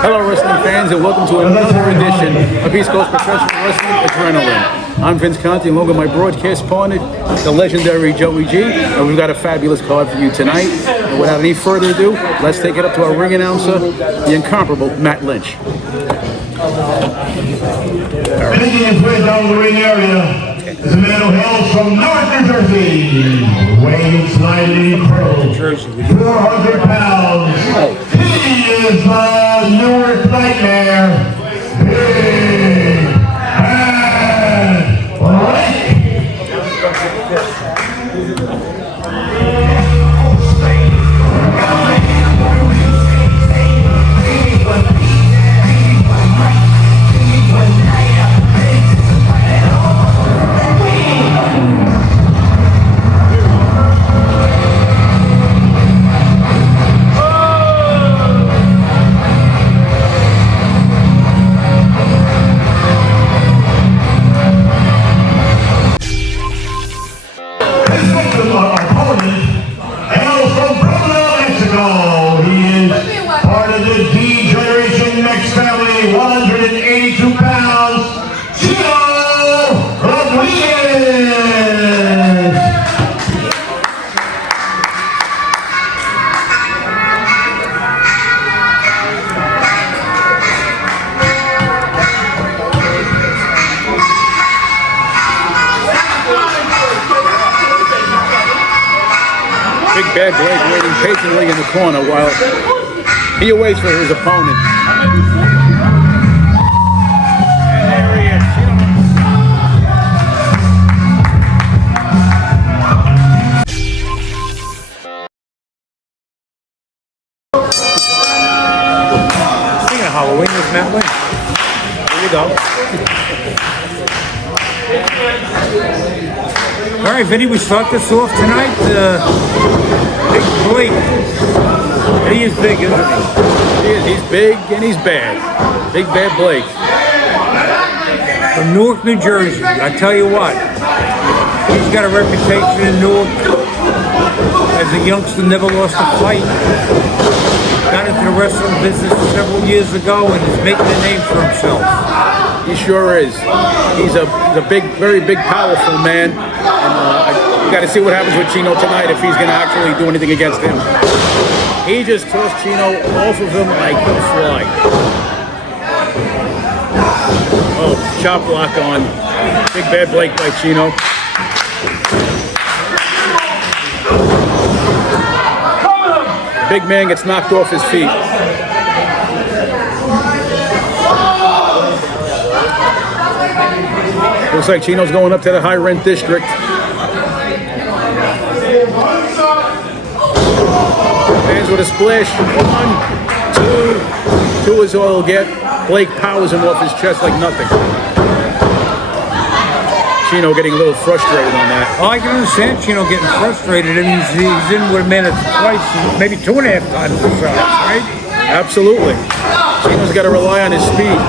Hello, wrestling fans, and welcome to another edition of East Coast Professional Wrestling Adrenaline. I'm Vince Conti, along with my broadcast partner, the legendary Joey G, and we've got a fabulous card for you tonight. And without any further ado, let's take it up to our ring announcer, the incomparable Matt Lynch. Making his way down the ring area is a man who hails from North New Jersey, weighing slightly pro, 400 pounds. He is the Newark Nightmare, Big Bad Blake. Big Bad Blake waiting patiently in the corner while he waits for his opponent. And there he is. Speaking of Halloween, with Matt Lynch. Here you go. All right, Vinny, we start this off tonight. Big Blake. He is big, isn't he? He is. He's big and he's bad. Big Bad Blake. From Newark, New Jersey. I tell you what, he's got a reputation in Newark. As a youngster, never lost a fight. Got into the wrestling business several years ago and is making a name for himself. He sure is. He's a big, very big, powerful man. And we got to see what happens with Chino tonight if he's going to actually do anything against him. He just tossed Chino off of him like a fly. Oh, chop block on Big Bad Blake by Chino. Big man gets knocked off his feet. Looks like Chino's going up to the high rent district. Fans with a splash. 1, 2. 2 is all he'll get. Blake powers him off his chest like nothing. Chino getting a little frustrated on that. Oh, I can understand Chino getting frustrated. I mean, he's in with a man twice, maybe 2.5 times the size, right? Absolutely. Chino's got to rely on his speed.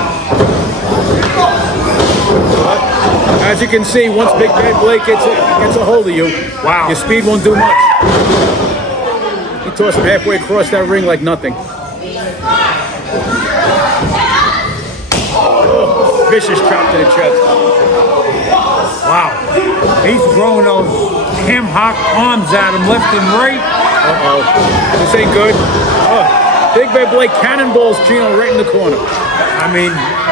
As you can see, once Big Bad Blake gets a hold of you, wow, your speed won't do much. He tossed him halfway across that ring like nothing. Oh, vicious chop to the chest. Wow. He's throwing those ham hock arms at him left and right. Uh-oh. This ain't good. Oh, Big Bad Blake cannonballs Chino right in the corner. I mean,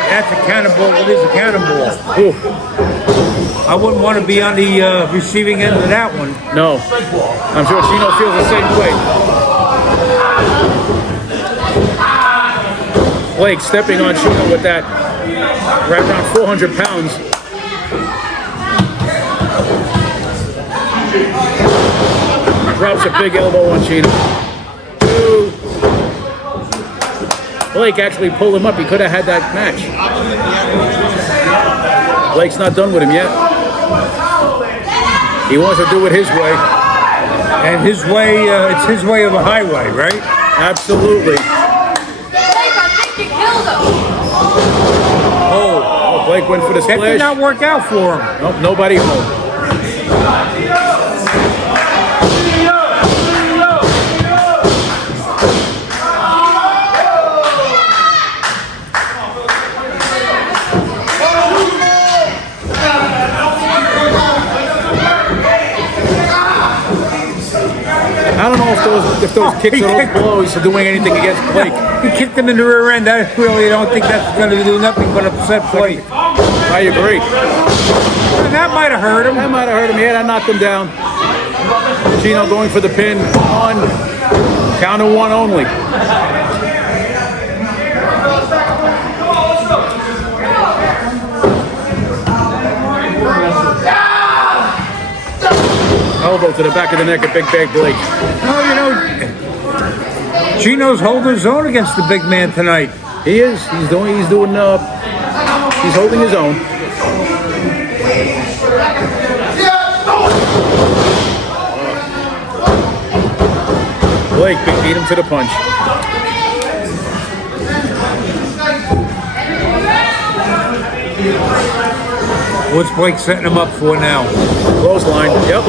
that's a cannonball. It is a cannonball. Ooh. I wouldn't want to be on the receiving end of that one. No. I'm sure Chino feels the same way. Blake stepping on Chino with that right around 400 pounds. Drops a big elbow on Chino. 2. Blake actually pulled him up. He could have had that match. Blake's not done with him yet. He wants to do it his way. And his way, it's his way of a highway, right? Absolutely. Blake, I think you killed him. Oh, Blake went for the splash. That did not work out for him. Nope, nobody home. if those kicks or those blows are doing anything against Blake. He kicked him in the rear end. I really don't think that's going to do nothing but upset Blake. I agree. And that might have hurt him. That might have hurt him. Yeah, that knocked him down. Gino going for the pin on count of one only. Elbow to the back of the neck of Big Bag Blake. Well, you know, Gino's holding his own against the big man tonight. He is. He's holding his own. Blake beat him to the punch. What's Blake setting him up for now? Clothesline. Yep.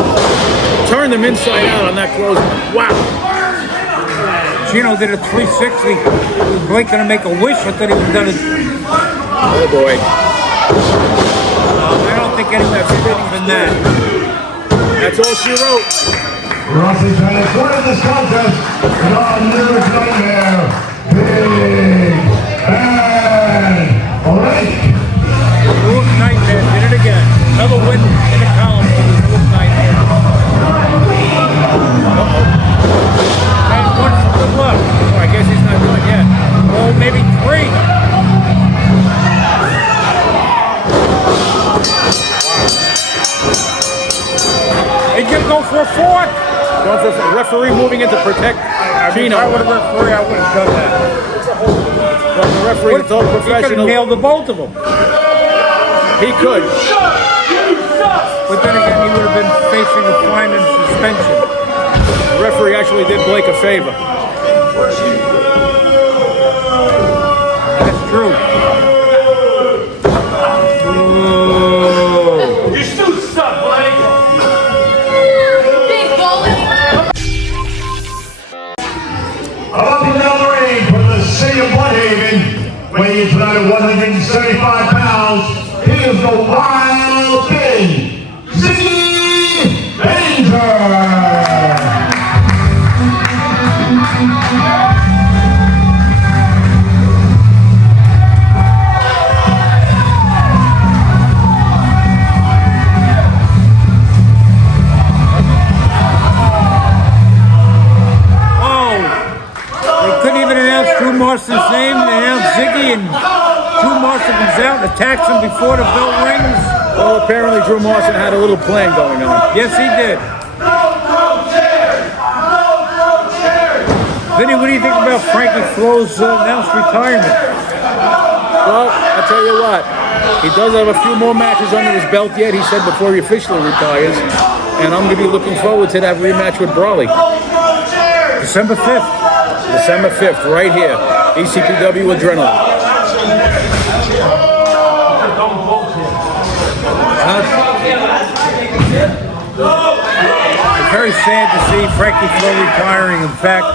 Turned him inside out on that clothesline. Wow. Gino did a 360. Was Blake gonna make a wish? I thought he was gonna. Oh boy. I don't think anyone's better than that. That's all she wrote. Wrestling fans, what is this contest? Your newest nightmare, Big Bad Blake. Wolf Nightmare did it again. Another win in the column for the Wolf Nightmare. And one for good luck. Oh, I guess he's not done yet. Oh, maybe three. He can go for a fourth. Going for the referee moving in to protect Gino. If I would have referee, I would have done that. But the referee, it's all He could have professional. nailed the both of them. He could. But then again, he would have been facing a fine and suspension. The referee actually did Blake a favor. That's true. Your suit suck, Blake. Big bully. Up and down the ring from the city of Bloodhaven, weighing in tonight at 175 pounds, he is the Wild Thing, Ziggy Danger! Marston's name, they announced Ziggy, and Drew Marston comes out and attacks him before the bell rings. Well, apparently Drew Marston had a little plan going on. Yes, he did. Vinny, what do you think about Frankie Flo's announced retirement? Well, I tell you what, he does have a few more matches under his belt yet, he said, before he officially retires. And I'm going to be looking forward to that rematch with Brawley. December 5th. December 5th, right here. ECPW Adrenaline. It's very sad to see Frankie Flo retiring. In fact,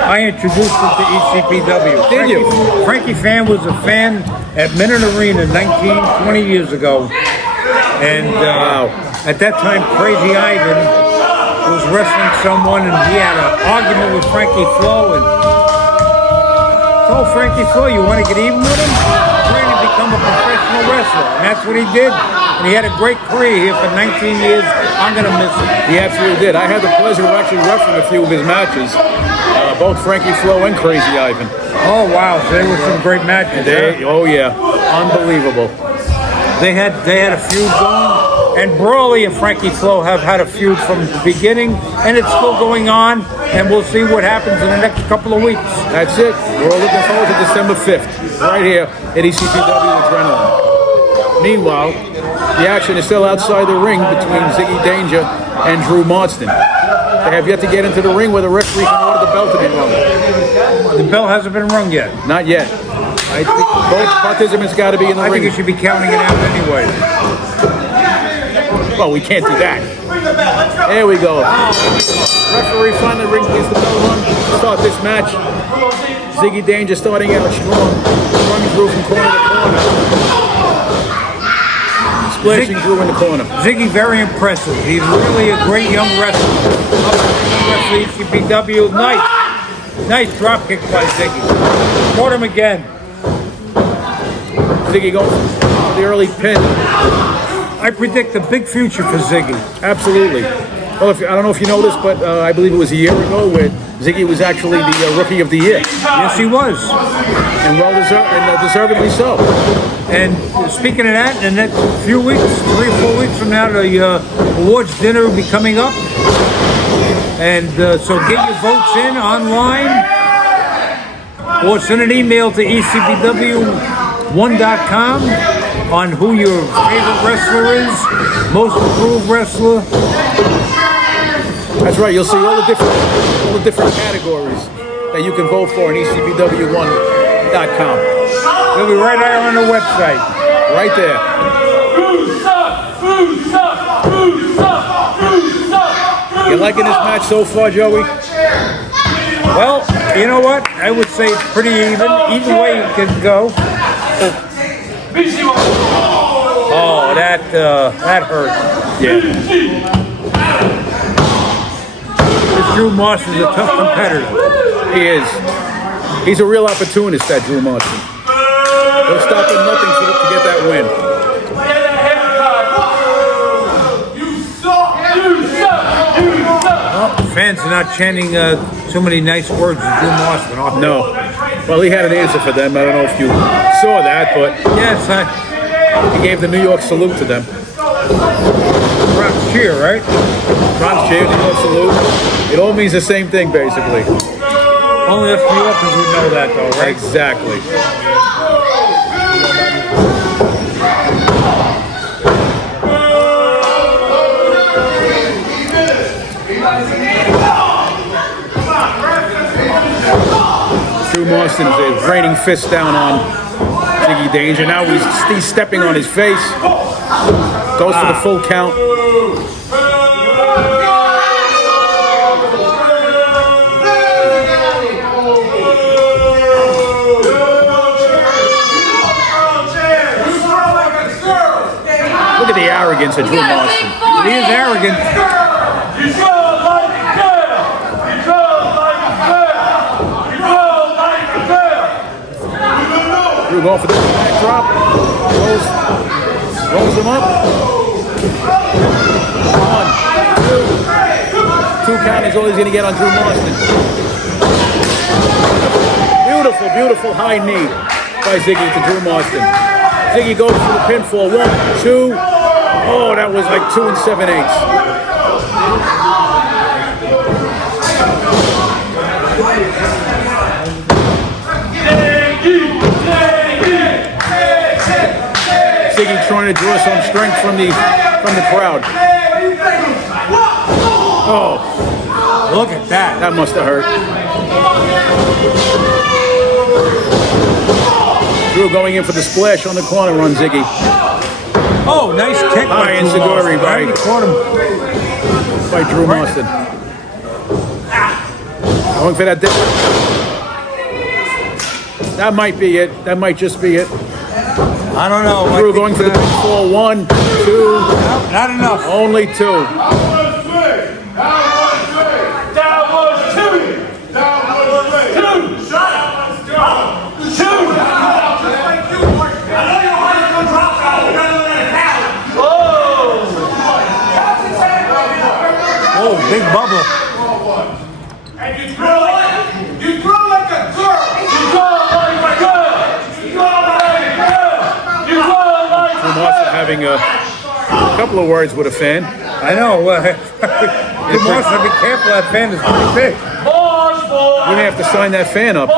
I introduced him to ECPW. Did you? Frankie Fan was a fan at Minute Arena 20 years ago. And at that time, Crazy Ivan was wrestling someone, and he had an argument with Frankie Flo, and told Frankie Flo, you want to get even with him? Trying to become a professional wrestler. And that's what he did. And he had a great career here for 19 years. I'm going to miss him. He absolutely did. I had the pleasure of actually refereeing a few of his matches. Both Frankie Flo and Crazy Ivan. Oh, wow. So there were some great matches. Oh, yeah. Unbelievable. They had a feud going. And Brawley and Frankie Flo have had a feud from the beginning, and it's still going on, and we'll see what happens in the next couple of weeks. That's it. We're all looking forward to December 5th, right here at ECPW Adrenaline. Meanwhile, the action is still outside the ring between Ziggy Danger and Drew Marston. They have yet to get into the ring where the referee can order the bell to be rung. The bell hasn't been rung yet. Not yet. I think both participants got to be in the I ring. think you should be counting it out anyway. Well, we can't do that. There we go. Referee finally rings the bell rung to start this match. Ziggy Danger starting out strong, running through from corner to corner. Splashing Drew in the corner. Ziggy, very impressive. He's really a great young wrestler. for ECPW. Nice drop kick by Ziggy. Caught him again. Ziggy going for the early pin. I predict a big future for Ziggy. Absolutely. Well, I don't know if you know this, but I believe it was a year ago where Ziggy was actually the Rookie of the Year. Yes, he was. And deservedly so. And speaking of that, in the next few weeks, 3 or 4 weeks from now, the awards dinner will be coming up. And so get your votes in online or send an email to ECPW1.com on who your favorite wrestler is, most improved wrestler. That's right. You'll see all the different categories that you can vote for on ECPW1.com. They'll be right there on the website. Right there. Who sucks? Who sucks? Who sucks? Who sucks? You liking this match so far, Joey? Well, you know what? I would say it's pretty even. Either way it can go. Oh, that hurt. Yeah. This Drew Moss is a tough competitor. He is. He's a real opportunist, that Drew Marston. He'll stop at nothing to get that win. Well, fans are not chanting too many nice words to Drew Marston. No. Well, he had an answer for them. I don't know if you saw that, but Yes, he gave the New York salute to them. Bronx cheer, right? Bronx cheer, New York salute. It all means the same thing, basically. Only us New Yorkers would know that, though, right? Exactly. Drew Marston is raining fists down on Ziggy Danger. Now he's stepping on his face. Goes for the full count. Look at the arrogance of Drew Marston. He is arrogant. Drew going for the back drop. Rolls him up. 1, 2. 2 count is all he's going to get on Drew Marston. Beautiful, beautiful high knee by Ziggy to Drew Marston. Ziggy goes for the pinfall. 1, 2. Oh, that was like 2 7/8. Ziggy trying to draw some strength from the crowd. Oh, Look at that. that must have hurt. Drew going in for the splash on the corner on Ziggy. Oh, nice kick by High Drew enziguri Marston. by- Caught him. By Drew Marston. Going for that dip. That might be it. That might just be it. I don't know. Drew going for the pinfall. 1, 2. Not enough. Only 2. Oh, big bubble. And you throw like a girl. Drew Marston having a couple of words with a fan. I know. Drew Marston, be careful. That fan is pretty big. We may have to sign that fan up.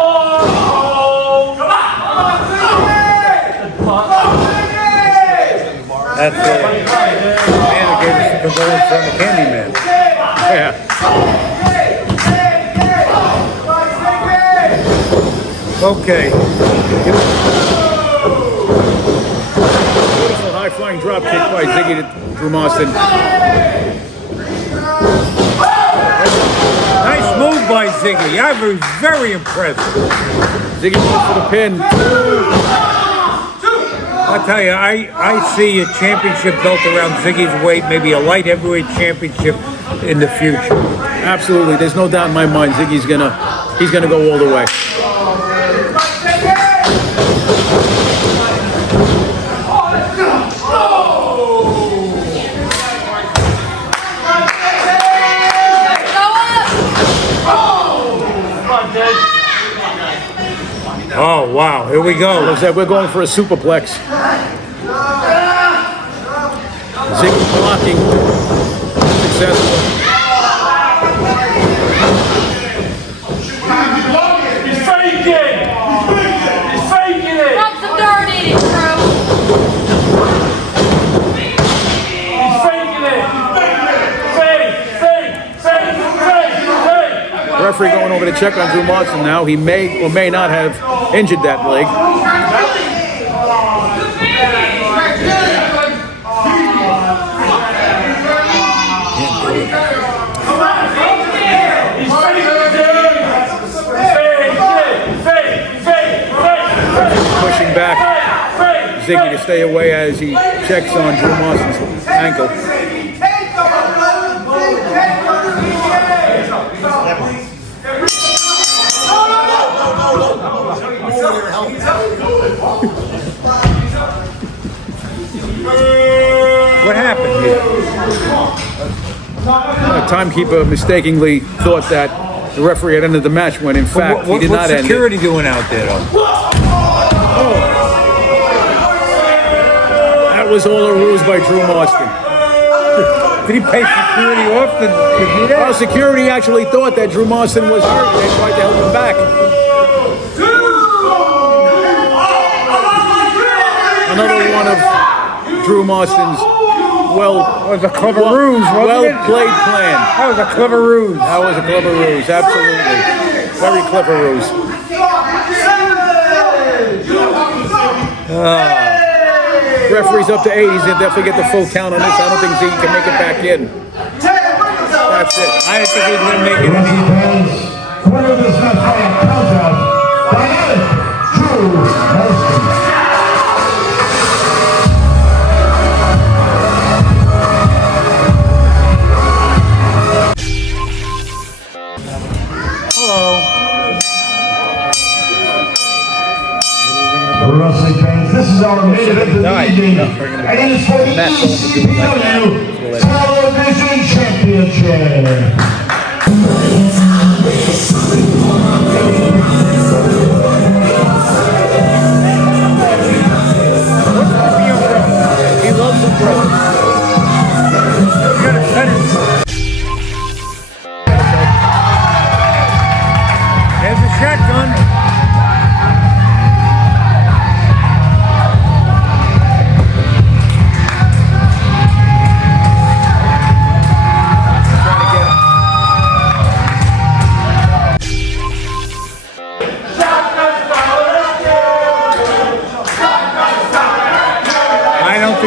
That's the man who gave us the condolence from the Candyman. Yeah. Okay. Beautiful high flying drop kick by Ziggy to Drew Marston. Nice move by Ziggy. I was very impressed. Ziggy goes for the pin. I'll tell you, I see a championship belt around Ziggy's weight, maybe a light heavyweight championship in the future. Absolutely. There's no doubt in my mind Ziggy's he's gonna go all the way. Oh, wow. Here we go. Looks like we're going for a superplex. Ziggy blocking. Successful. He's faking! He's faking it! Rub some dirt in it, bro. He's faking it! Fake! Referee going over to check on Drew Martin now. He may or may not have injured that leg. Pushing back Ziggy to stay away as he checks on Drew Martin's ankle. What happened here? The timekeeper mistakenly thought that the referee had ended the match when in fact he did not end it. What's security doing out there, though? That was all a ruse by Drew Marston. Did he pay security off to do that? Well, security actually thought that Drew Marston was hurt. They tried to help him back. Another one of Drew Marston's was a clever ruse, wasn't it? played plan. That was a clever ruse. That was a clever ruse, absolutely. Very clever ruse. Referee's up to 8. He's gonna definitely get the full count on this. I don't think Ziggy can make it back in. That's it. I didn't think he was going to make it. Winner of this match by a countout, dynamic Drew Marston. Wrestling fans, this is our main event of the evening, and it is for the ECPW Television Championship. He loves the bro. There's a shotgun.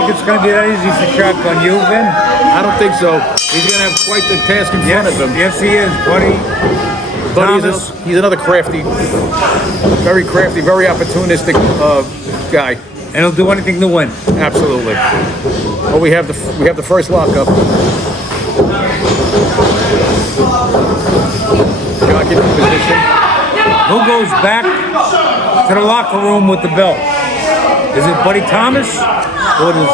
It's going to be that easy for shotgun you, Ben? I don't think so. He's going to have quite the task in front of him. Yes, he is, buddy. But he's another crafty, very opportunistic guy. And he'll do anything to win. Absolutely. Well, we have the first lockup. Jockey in position. Who goes back to the locker room with the belt? Is it Buddy Thomas? Or does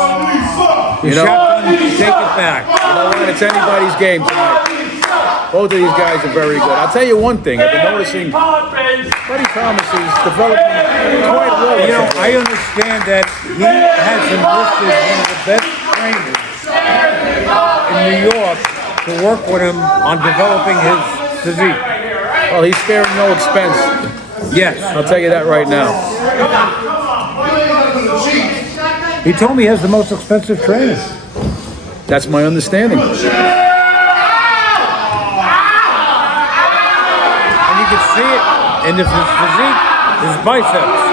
shotgun take it back? You know what? It's anybody's game tonight. Both of these guys are very good. I'll tell you one thing. I've been noticing Buddy Thomas is developing quite well. You know, I understand that he has him listed one of the best trainers in New York to work with him on developing his physique. Well, he's sparing no expense. Yes. I'll tell you that right now. He told me he has the most expensive trainer. That's my understanding. And you can see it in his physique, his biceps.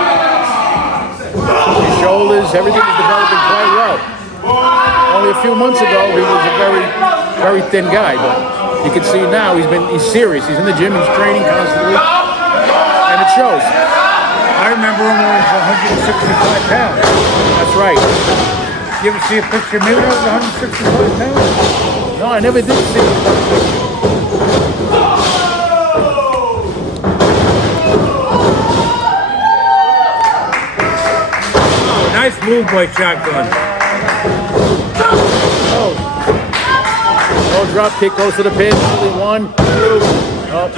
His shoulders, everything is developing quite well. Only a few months ago, he was a very thin guy, but you can see now he's serious. He's in the gym, he's training constantly, and it shows. I remember him when he was 165 pounds. That's right. You ever see a picture of me when I was 165 pounds? No, I never did see it. Nice move by Shotgun. Oh, drop kick goes to the pin. Only 1, 2. Up.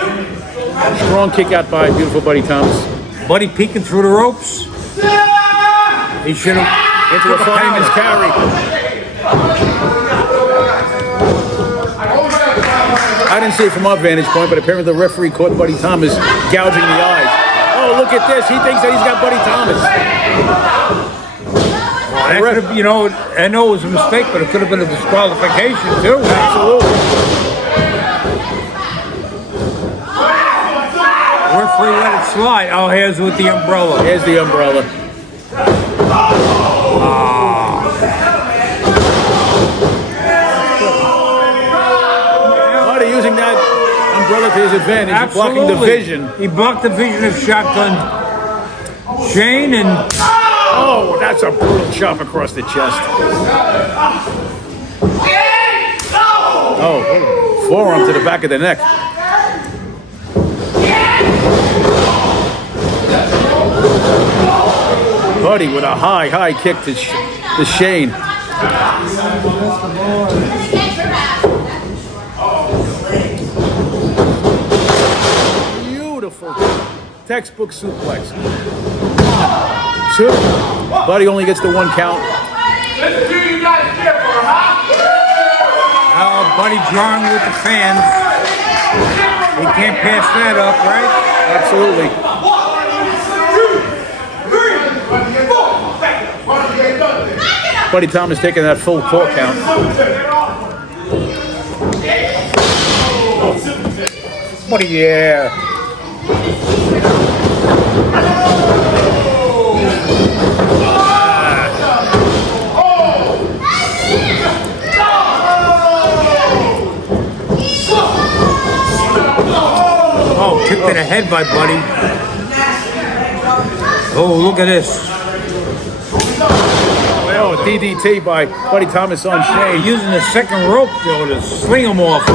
Strong kick out by beautiful Buddy Thomas. Buddy peeking through the ropes. He should have Into the fireman's carry. I didn't see it from our vantage point, but apparently the referee caught Buddy Thomas gouging the eyes. Oh, look at this. He thinks that he's got Buddy Thomas. That could have, you know, I know it was a mistake, but it could have been a disqualification too. Absolutely. Referee let it slide. Oh, here's with the umbrella. Here's the umbrella. Buddy using that umbrella to his advantage. Absolutely. Blocking the vision. He blocked the vision of Shotgun Shane, and Oh, that's a brutal chop across the chest. Oh, forearm to the back of the neck. Buddy with a high kick to Shane. Beautiful textbook suplex. Two. Buddy only gets the 1 count. Let's do you guys careful, huh? Buddy drawing with the fans. He can't pass that up, right? Absolutely. 1, 2, 3, 4. Buddy Thomas taking that full 4 count. Buddy, yeah. Oh, kick to the head by Buddy. Oh, look at this. Oh, DDT by Buddy Thomas on Shane. Using the second rope, though, to sling him off.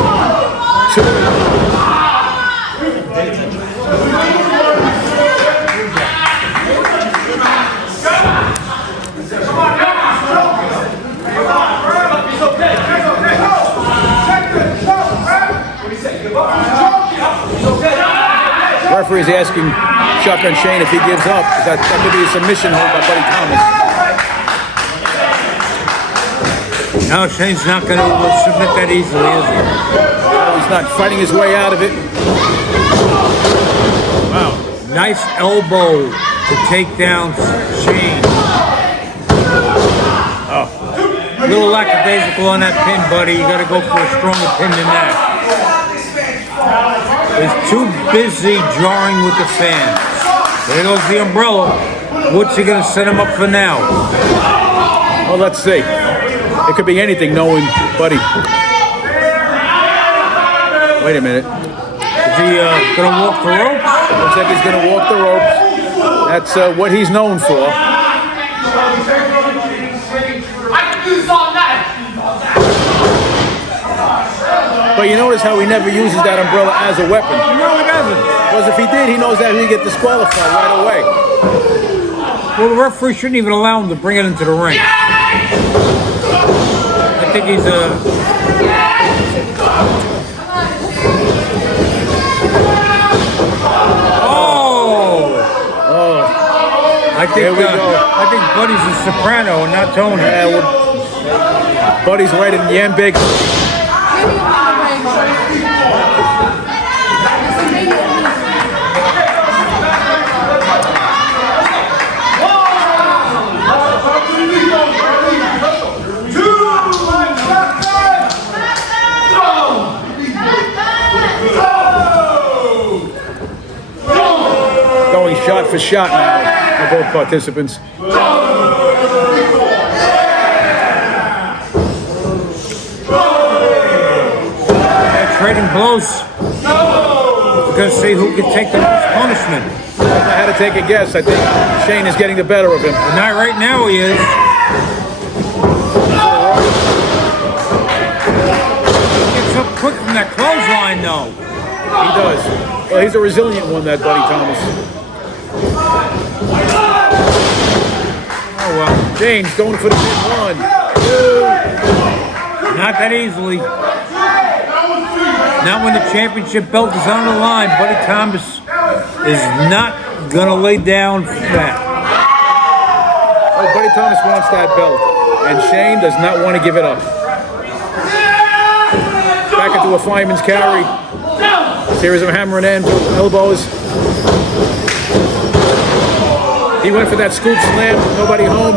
Referee is asking Shotgun Shane if he gives up. That could be a submission hold by Buddy Thomas. No, Shane's not going to submit that easily, is he? No, he's not fighting his way out of it. Wow. Nice elbow to take down Shane. Oh. A little lackadaisical on that pin, Buddy. You got to go for a stronger pin than that. He's too busy jarring with the fans. There goes the umbrella. What's he going to set him up for now? Well, let's see. It could be anything knowing Buddy. Wait a minute. Is he going to walk the ropes? Looks like he's going to walk the ropes. That's what he's known for. I can do this all night. But you notice how he never uses that umbrella as a weapon. No, he doesn't. Because if he did, he knows that he'd get disqualified right away. Well, the referee shouldn't even allow him to bring it into the ring. I think he's I think Buddy's a soprano and not Tony. Yeah, well, Buddy's right in Yam Big. Going shot for shot now for both participants. Trading blows. We're going to see who can take the most punishment. If I had to take a guess, I think Shane is getting the better of him. Not right now, he is. Gets up quick from that clothesline, though. He does. Well, he's a resilient one, that Buddy Thomas. Oh, well. James going for the big 1, 2. Not that easily. Not when the championship belt is on the line. Buddy Thomas is not going to lay down for that. Oh, Buddy Thomas wants that belt. And Shane does not want to give it up. Back into a fireman's carry. Series of hammer and anvil elbows. He went for that scoop slam. Nobody home.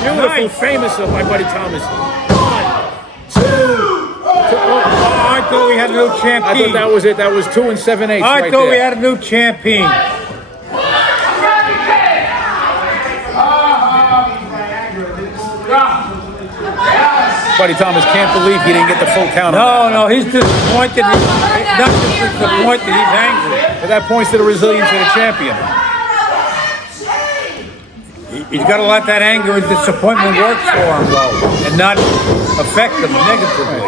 Beautiful, Nice. famous by Buddy Thomas. 1, 2. I thought we had a new champion. I thought that was it. That was 2 7/8. I right thought we there. had a new champion. Buddy Thomas can't believe he didn't get the full count. No, he's disappointed. He's not just disappointed, he's angry. But that points to the resilience of the champion. He's got to let that anger and disappointment work for him, though, and not affect him negatively.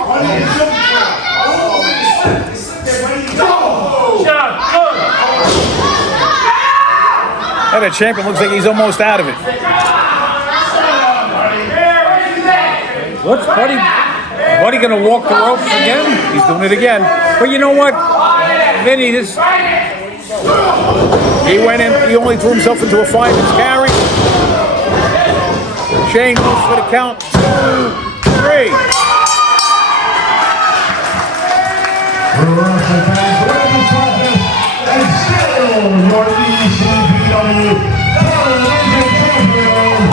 Now the champion looks like he's almost out of it. What's Buddy going to walk the ropes again? He's doing it again. But you know what, Vinny, this... He went in, he only threw himself into a fireman's carry. Shane goes for the count. 2, 3. And still your ECPW television champion,